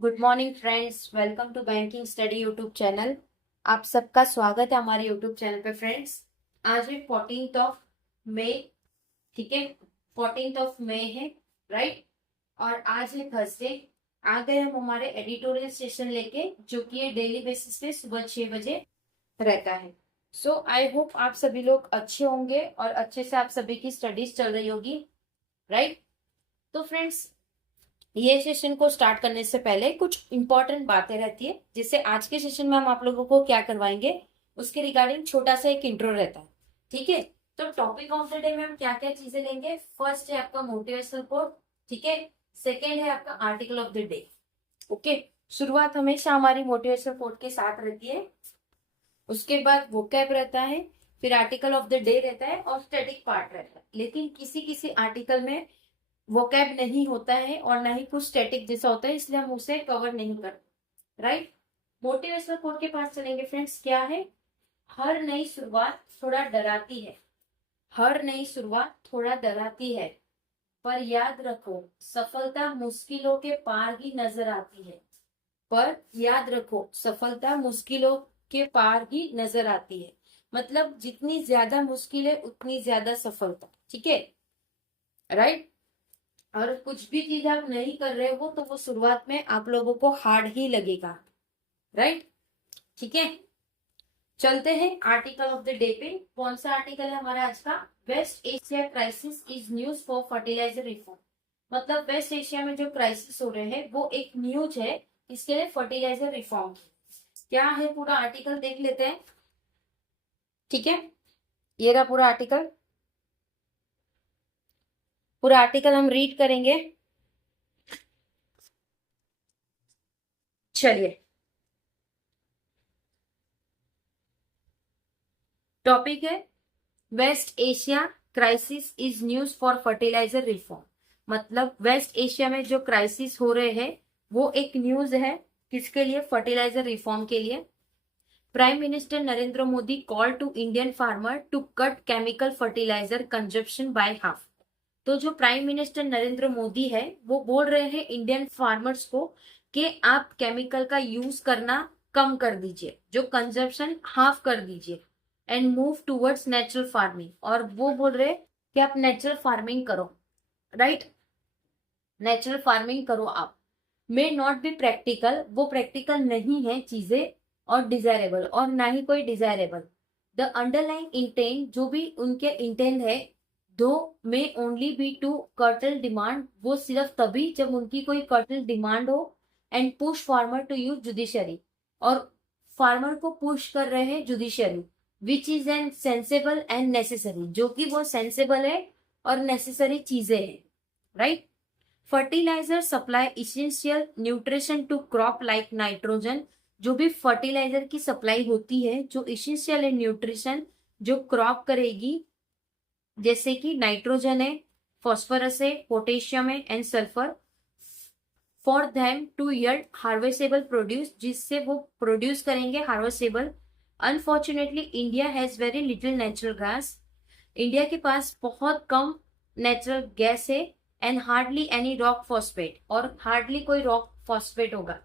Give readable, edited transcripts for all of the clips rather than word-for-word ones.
Good morning friends, welcome to banking study YouTube channel. आप सबका स्वागत है हमारे यूट्यूब चैनल पे। फ्रेंड्स, आज है 14 ठीक है, 14 है, राइट। और आज है थर्सडे। आ गए हम हमारे एडिटोरियल सेशन लेके, जो कि ये डेली बेसिस पे सुबह 6 बजे रहता है। सो आई होप आप सभी लोग अच्छे होंगे और अच्छे से आप सभी की स्टडीज चल रही होगी, राइट। तो फ्रेंड्स, ये सेशन को स्टार्ट करने से पहले कुछ इंपॉर्टेंट बातें रहती है, जिससे आज के सेशन में हम आप लोगों को क्या करवाएंगे उसके रिगार्डिंग छोटा सा एक इंट्रो रहता है। ठीक है, तो टॉपिक ऑफ द डे में हम क्या क्या चीजें लेंगे। फर्स्ट है आपका मोटिवेशनल कोट, ठीक है। सेकेंड है आपका article of the day. Okay, शुरुआत हमेशा हमारी मोटिवेशनल कोट के साथ रहती है। उसके बाद वोकैब रहता है, फिर आर्टिकल ऑफ द डे रहता है और स्टैटिक पार्ट रहता है। लेकिन किसी किसी आर्टिकल में वोकैब नहीं होता है और ना ही कुछ स्टैटिक जैसा होता है, इसलिए हम उसे कवर नहीं करते, राइट। मोटिवेशनल कोट के पास चलेंगे फ्रेंड्स। क्या है? हर नई शुरुआत थोड़ा डराती है, हर नई शुरुआत थोड़ा डराती है, पर याद रखो सफलता मुश्किलों के पार ही नजर आती है। पर याद रखो सफलता मुश्किलों के पार ही नजर आती है। मतलब जितनी ज्यादा मुश्किल है उतनी ज्यादा सफलता, ठीक है, राइट। और कुछ भी चीज आप नहीं कर रहे हो तो वो शुरुआत में आप लोगों को हार्ड ही लगेगा, राइट। ठीक है, चलते हैं आर्टिकल ऑफ द डे पे। कौन सा आर्टिकल है हमारा आज का? West Asia crisis is news for fertiliser reform. मतलब वेस्ट एशिया में जो क्राइसिस हो रहे हैं वो एक न्यूज है, इसके लिए फर्टिलाइजर रिफॉर्म। क्या है पूरा आर्टिकल देख लेते हैं, ठीक है। ये रहा पूरा आर्टिकल, पूरा आर्टिकल हम रीड करेंगे। चलिए, टॉपिक है West Asia crisis is news for fertiliser reform. मतलब वेस्ट एशिया में जो क्राइसिस हो रहे हैं वो एक न्यूज है, किसके लिए? फर्टिलाइजर रिफॉर्म के लिए। Prime minister Narendra Modi call to Indian farmer to cut chemical fertiliser consumption by half. तो जो प्राइम मिनिस्टर नरेंद्र मोदी है वो बोल रहे हैं इंडियन फार्मर्स को कि आप केमिकल का यूज करना कम कर दीजिए, जो कंजप्शन हाफ कर दीजिए, and move towards natural farming. और वो बोल रहे कि आप नेचुरल फार्मिंग करो, राइट। नेचुरल फार्मिंग करो आप। मे नॉट बी प्रैक्टिकल, वो प्रैक्टिकल नहीं है चीजें, और डिजायरेबल, और ना ही कोई डिजायरेबल। द अंडरलाइन इंटेंट, जो भी उनके इंटेंट है, though may only be to curtail demand, वो सिर्फ तभी जब उनकी कोई कर्टल डिमांड हो, and push farmer to use judiciary, और फार्मर को पुश कर रहे हैं judiciary, which is an sensible and necessary, जो कि वो सेंसेबल है और नेसेसरी चीजें हैं, right. Fertiliser supply essential nutrition to crop like nitrogen, जो भी फर्टिलाइजर की सप्लाई होती है जो इसेंशियल है न्यूट्रिशन जो क्रॉप करेगी, जैसे कि नाइट्रोजन है, फॉस्फोरस है, पोटेशियम है and sulphur, for them to yield harvestable produce, जिससे वो प्रोड्यूस करेंगे harvestable. Unfortunately India has very little natural gas, India के पास बहुत कम नेचुरल गैस है, and hardly any rock phosphate, और हार्डली कोई रॉक फॉस्फेट होगा।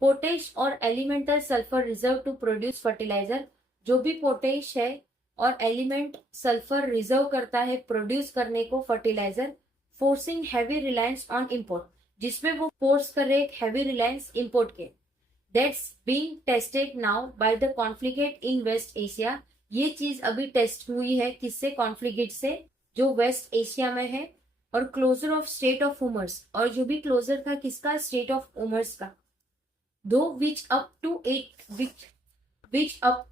पोटेश और elemental sulphur reserve to produce fertiliser, जो भी पोटेश है और एलिमेंट सल्फर रिजर्व करता है प्रोड्यूस करने को fertiliser. Forcing heavy reliance on import, जिसमें वो फोर्स कर रहे एक हैवी रिलायंस इम्पोर्ट के। That's being tested now by the conflict in West Asia, ये चीज अभी टेस्ट हुई है किससे? कॉन्फ्लिक्ट से, जो वेस्ट एशिया में है। और क्लोजर ऑफ स्टेट ऑफ उमर्स, और जो भी क्लोजर था किसका? स्टेट ऑफ उमर्स का। Though which up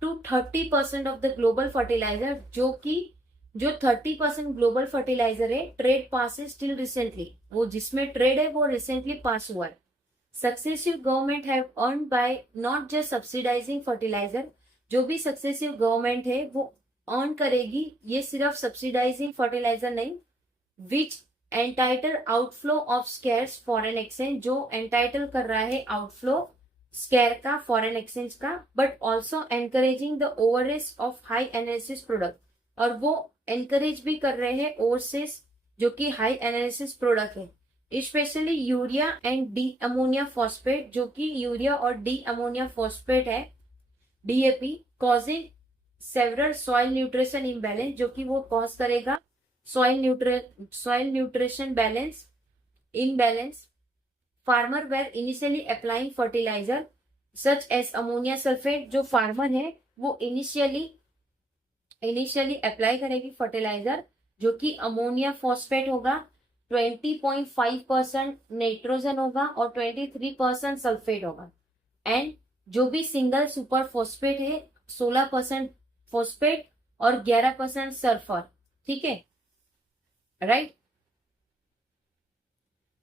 to 30% of the global fertiliser, जो कि जो 30% ग्लोबल फर्टिलाइजर है, ट्रेड पासिस टिल रिसेंटली, वो जिसमें ट्रेड है वो रिसेंटली पास हुआ है। Successive government have earn by not just subsidising fertiliser, जो भी सक्सेसिव गवर्नमेंट है वो अर्न करेगी, ये सिर्फ सब्सिडाइजिंग फर्टिलाइजर नहीं, which entitle outflow of scarce foreign exchange, जो एंटाइटल कर रहा है आउटफ्लो स्केर का, फॉरेन एक्सचेंज का, but also encouraging the overuse of high analysis product, और वो एनकरेज भी कर रहे हैं ओवरसेस जो कि हाई एनालिसिस प्रोडक्ट है। Specially urea and di ammonia phosphate, जो कि यूरिया और डी अमोनिया फॉस्फेट है, DAP, causing several soil nutrition imbalance, जो कि वो कॉज करेगा soil nutrition balance imbalance. Farmer were initially applying fertiliser such as ammonia sulphate, जो फार्मर है वो इनिशियली अप्लाई करेगी फर्टिलाइजर जो कि अमोनिया फॉस्फेट होगा, 20.5% नाइट्रोजन होगा और 23% सल्फेट होगा। एंड जो भी सिंगल सुपर फॉस्फेट है 16% फॉस्फेट और 11% सल्फर। ठीक है, right.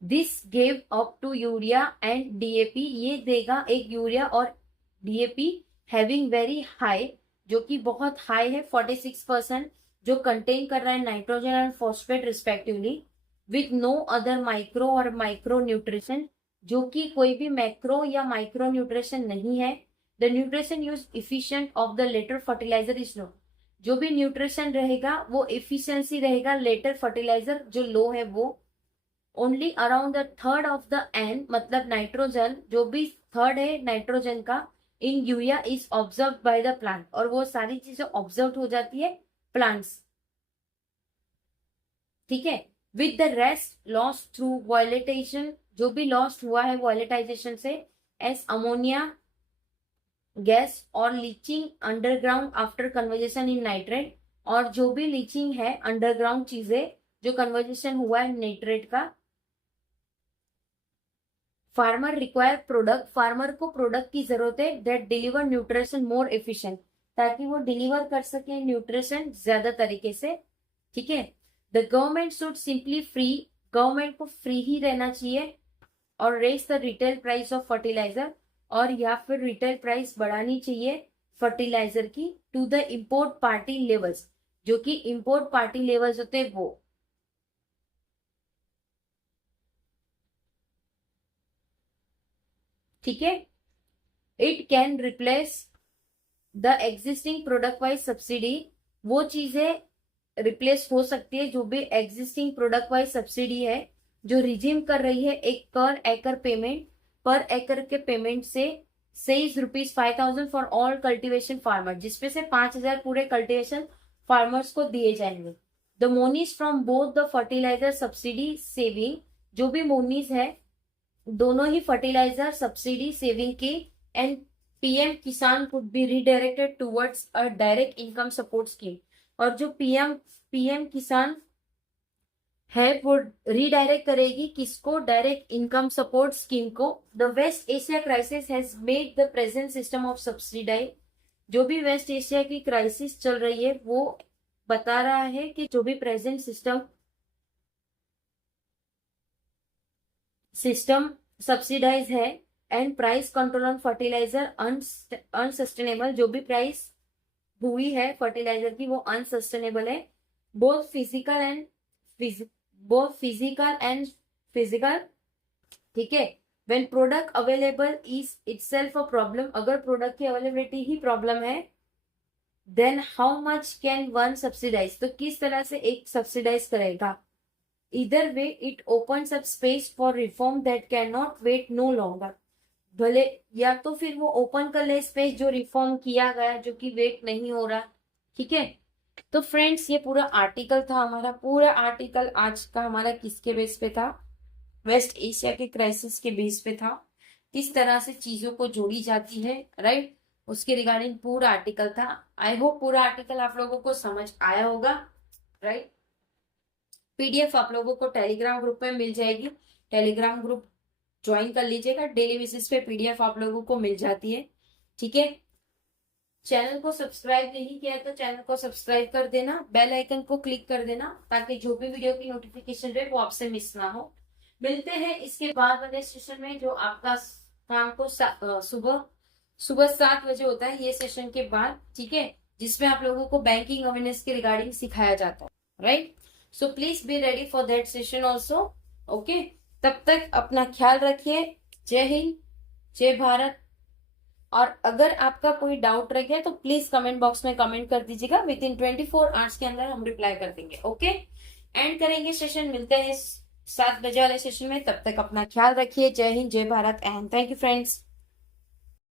This gave up to urea and DAP, ये देगा एक यूरिया और डीएपी हैविंग वेरी हाई, जो कि बहुत हाई है 46%, जो कंटेन कर रहा है nitrogen and phosphate respectively, with no other micro और माइक्रो न्यूट्रिशन, जो कि कोई भी मैक्रो या माइक्रो न्यूट्रिशन नहीं है। The nutrition use efficient of the latter fertiliser is low, जो भी न्यूट्रिशन रहेगा वो इफिशियंसी रहेगा लेटर फर्टिलाइजर जो लो है वो। Only around the third of the N, मतलब नाइट्रोजन जो भी थर्ड है नाइट्रोजन का in urea is observe by the plant, और वो सारी चीजें ऑब्जर्व हो जाती है प्लांट्स। ठीक है, with the rest lost through volatilisation, जो भी लॉस्ट हुआ है वॉयलेटाइजेशन से, एस अमोनिया गैस और leaching underground after conversion in nitrate, और जो भी लीचिंग है अंडरग्राउंड चीजें जो कन्वर्जेशन हुआ है नाइट्रेट का। फार्मर रिक्वायर प्रोडक्ट, फार्मर को प्रोडक्ट की जरूरत है that deliver nutrition more efficient, ताकि वो डिलीवर कर सके न्यूट्रिशन ज्यादा तरीके से। ठीक है, the government should simply free, government को फ्री ही रहना चाहिए, और raise the retail price of fertiliser, और या फिर रिटेल प्राइस बढ़ानी चाहिए फर्टिलाइजर की to the import party levels, जो कि इंपोर्ट पार्टी लेवल्स होते हैं वो। ठीक है, it can replace the existing product wise subsidy, वो चीजें रिप्लेस हो सकती है जो भी एग्जिस्टिंग प्रोडक्ट वाइज सब्सिडी है जो रिजीम कर रही है एक पर एकड़ पेमेंट, पर एकड़ के पेमेंट से ₹5,000 फॉर ऑल कल्टीवेशन फार्मर, जिसपे से 5,000 पूरे कल्टीवेशन फार्मर्स को दिए जाएंगे। The monies from both the fertiliser subsidy saving, जो भी मोनीज है दोनों ही फर्टिलाइजर सब्सिडी सेविंग की, and PM Kisan could be redirected towards a direct income support scheme, और जो पीएम किसान है वो रीडायरेक्ट करेगी किसको, डायरेक्ट इनकम सपोर्ट स्कीम को। The West Asia crisis has made the present system of subsidise, जो भी वेस्ट एशिया की क्राइसिस चल रही है वो बता रहा है कि जो भी प्रेजेंट सिस्टम सब्सिडाइज है, and price control on fertiliser unsustainable, जो भी प्राइस हुई है फर्टिलाइजर की वो अनसस्टेनेबल है, बोथ फिजिकल एंड फिजिकल। ठीक है, when product available is itself a problem, अगर प्रोडक्ट की अवेलेबिलिटी ही प्रॉब्लम है, then how much can one subsidise, तो किस तरह से एक सब्सिडाइज करेगा। Either way, it opens up space for reform that cannot wait no longer. भले या तो फिर वो ओपन कर ले स्पेस जो रिफॉर्म किया गया जो कि वेट नहीं हो रहा। ठीक है, तो फ्रेंड्स ये पूरा आर्टिकल था हमारा, पूरा आर्टिकल आज का हमारा किसके बेस पे था, वेस्ट एशिया के क्राइसिस के बेस पे था, किस तरह से चीजों को जोड़ी जाती है, राइट, उसके रिगार्डिंग पूरा आर्टिकल था। आई होप पूरा आर्टिकल आप लोगों को समझ आया होगा, राइट। पीडीएफ आप लोगों को टेलीग्राम ग्रुप में मिल जाएगी, टेलीग्राम ग्रुप ज्वाइन कर लीजिएगा, डेली बेसिस पे पीडीएफ आप लोगों को मिल जाती है। ठीक है, चैनल को सब्सक्राइब नहीं किया तो चैनल को सब्सक्राइब कर देना, बेल आइकन को क्लिक कर देना ताकि जो भी वीडियो की नोटिफिकेशन रहे वो आपसे मिस ना हो। मिलते हैं इसके बाद वाले सेशन में जो आपका शाम को सुबह 7 बजे होता है, ये सेशन के बाद। ठीक है, जिसमें आप लोगों को बैंकिंग अवेयरनेस के रिगार्डिंग सिखाया जाता है, right. So please be ready for that session also. Okay, तब तक अपना ख्याल रखिए। जय हिंद, जय भारत। और अगर आपका कोई डाउट रह गया तो प्लीज कमेंट बॉक्स में कमेंट कर दीजिएगा, विद इन 24 आवर्स के अंदर हम रिप्लाई कर देंगे। ओके, एंड करेंगे सेशन, मिलते हैं 7 बजे वाले सेशन में। तब तक अपना ख्याल रखिए। जय हिंद, जय Bharat and thank you friends.